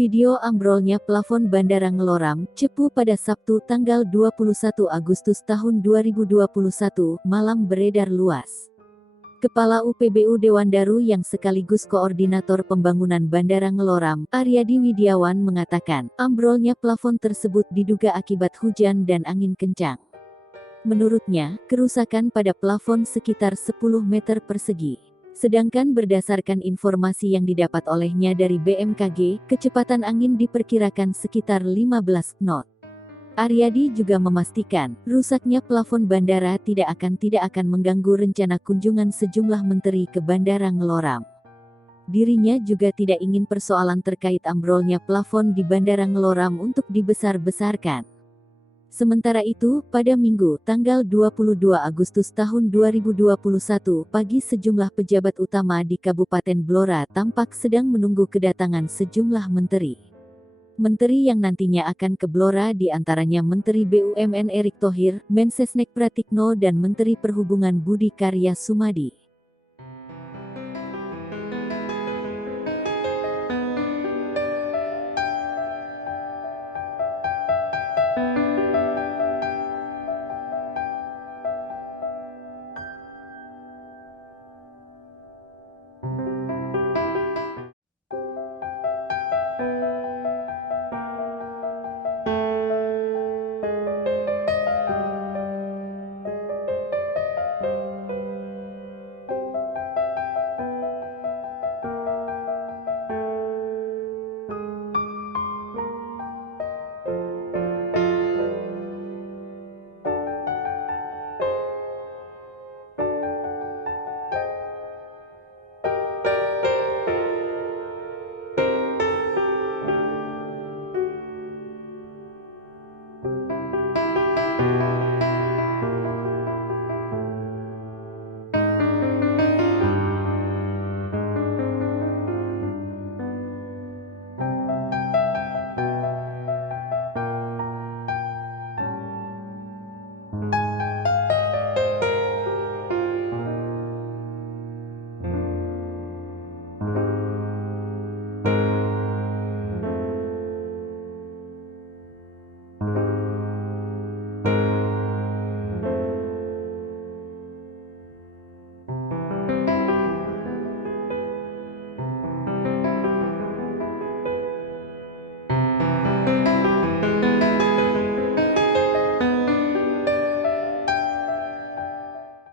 Video ambrolnya plafon Bandara Ngeloram, Cepu pada Sabtu tanggal 21 Agustus tahun 2021, malam beredar luas. Kepala UPBU Dewandaru yang sekaligus Koordinator Pembangunan Bandara Ngeloram, Aryadi Widiawan mengatakan, ambrolnya plafon tersebut diduga akibat hujan dan angin kencang. Menurutnya, kerusakan pada plafon sekitar 10 meter persegi. Sedangkan berdasarkan informasi yang didapat olehnya dari BMKG, kecepatan angin diperkirakan sekitar 15 knot. Aryadi juga memastikan, rusaknya plafon bandara tidak akan mengganggu rencana kunjungan sejumlah menteri ke Bandara Ngeloram. Dirinya juga tidak ingin persoalan terkait ambrolnya plafon di Bandara Ngeloram untuk dibesar-besarkan. Sementara itu, pada Minggu, tanggal 22 Agustus tahun 2021, pagi sejumlah pejabat utama di Kabupaten Blora tampak sedang menunggu kedatangan sejumlah menteri. Menteri yang nantinya akan ke Blora diantaranya Menteri BUMN Erick Thohir, Mensesnek Pratikno dan Menteri Perhubungan Budi Karya Sumadi.